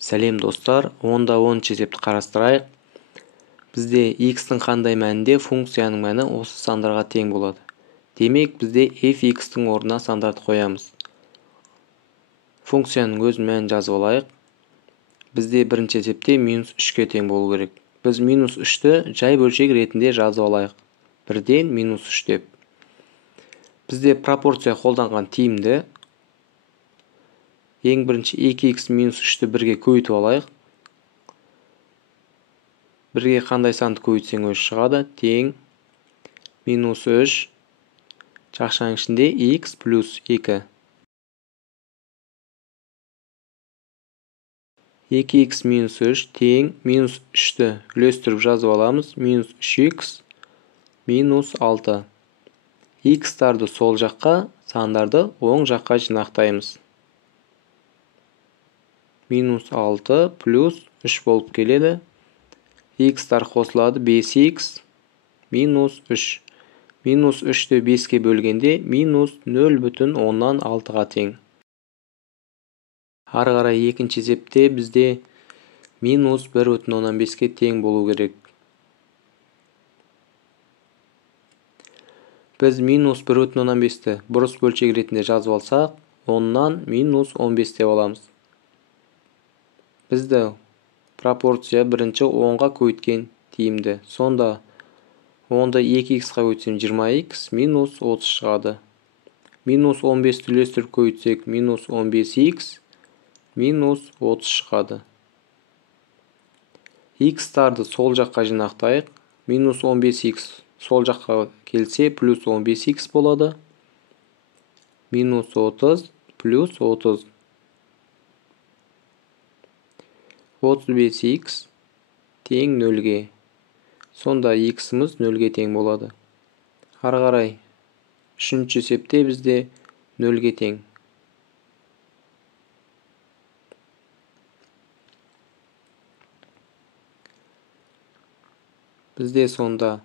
Сәлем достар, 10-да 10 есепті қарастырайық. Бізде x-тің қандай мәнінде функцияның мәні осы сандарға тең болады. Демек, бізде f(x)тің орнына сандарды қоямыз. Функцияның өз мәнін жазып алайық. Бізде бірінші есепте -3-ке тең болу керек. Біз -3-ті жай бөлшек ретінде жазып алайық. 1-ден -3 деп. Бізде пропорция қолданған тиімді. Ең бірінші 2x -3-ті 1-ге көйтіп алайық. 1-ге қандай санды көйтсең өзі шығады. Тең -3 жақшаның ішінде x плюс 2. 2x -3 тең -3-ті үлестіріп жазып аламыз. -3x -6. x-тарды сол жаққа, сандарды оң жаққа жинақтаймыз. -6 плюс 3 болып келеді. x-тар қосылады. 5x -3. -3-ті 5-ке бөлгенде -0,6-ға тең. Ары қарай екінші есепте бізде -1,5-ке тең болу керек. Біз -1,5-ті бұрыс бөлшек ретінде жазып алсақ, 10-нан -15 деп аламыз. Бізді пропорция бірінші 10-ға көйткен тиімді. Сонда 10-ды 2x-ға көйтсем 20x -30 шығады. -15-ті үлестіріп көйтсек -15x -30 шығады. x-тарды сол жаққа жинақтайық. -15x сол жаққа келсе плюс 15x болады. -30 плюс 30. 35x тең 0-ге. Сонда x-іміз 0-ге тең болады. Ары қарай үшінші есепте бізде 0-ге тең. Бізде сонда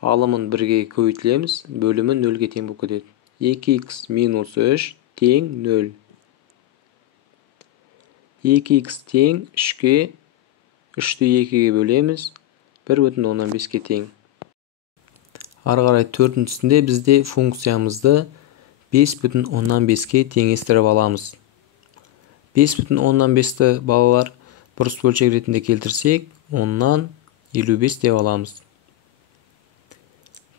алымын 1-ге көйтілеміз, бөлімі 0-ге тең болып кетеді. 2x -3 тең 0. 2x тең 3-ке, 3-ті 2-ге бөлеміз, 1,15-ке тең. Ары қарай төртіншісінде бізде функциямызды 5,15-ке теңестіріп аламыз. 5,15-ті балалар бұрыс бөлшек ретінде келтірсек, 10-нан 55 деп аламыз.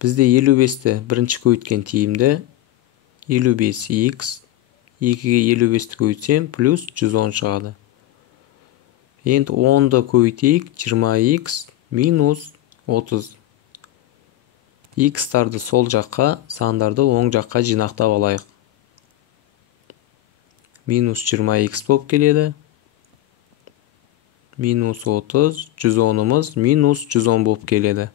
Бізде 55-ті бірінші көйткен тиімді. 55x 2-ге 55-ті көйтсем плюс 110 шығады. Енді 10-ды көйтейік. 20x -30. x-тарды сол жаққа, сандарды оң жаққа жинақтап алайық. -20x болып келеді. -30, 110-ымыз -110 болып келеді.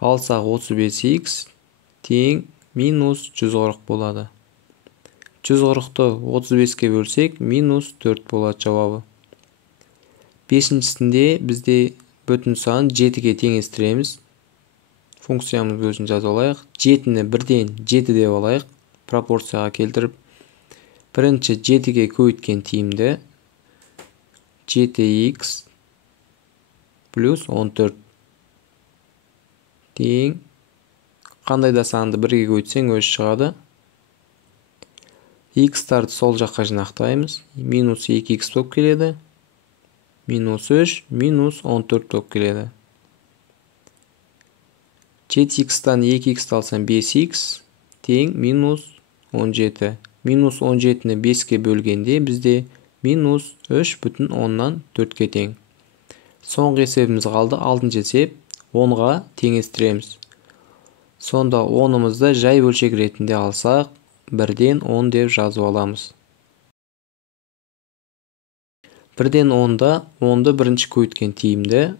Алсақ 35x тең -140 болады. 140-ты 35-ке бөлсек -4 болады жауабы. Бесіншісінде бізде бүтін сан 7-ге теңестіреміз. Функциямыз өзін жазып алайық. 7-ні 1-ден 7 деп алайық. Пропорцияға келтіріп. Бірінші 7-ге көйткен тиімді. 7x плюс 14 тең. Қандай да санды 1-ге көйтсең өзі шығады. x-тарды сол жаққа жинақтаймыз. -2x болып келеді. -3, -14 болып келеді. 7x-тан 2x алсам 5x тең -17. -17-ні 5-ке бөлгенде бізде -3,4-ке тең. Соңғы есебіміз қалды. 6-шы есеп 10-ға теңестіреміз. Сонда 10-ымызды жай бөлшек ретінде алсақ, 1-ден 10 деп жазып аламыз. 1-ден 10-да 10-ды бірінші көйткен тиімді.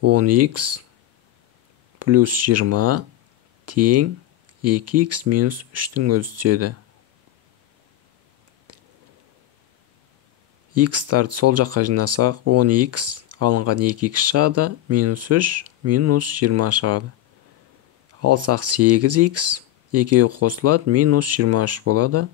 10x плюс 20 тең 2x минус 3-тің өзі түседі. x-тарды сол жаққа жинасақ, 10x алынған 2x шығады. -3 -20 шығады. Алсақ 8x 2-ге қосылады. -23 болады.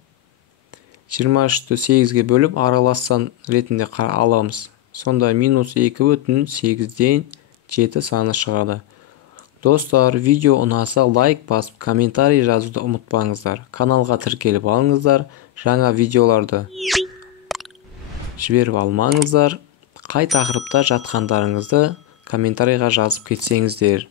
23-ті 8-ге бөліп аралас сан ретінде аламыз. Сонда -2,8-ден 7 саны шығады. Достар, видео ұнаса лайк басып, комментарий жазуды ұмытпаңыздар. Каналға тіркеліп алыңыздар. Жаңа видеоларды жіберіп алмаңыздар. Қай тақырыпта жатқандарыңызды комментарийға жазып кетсеңіздер.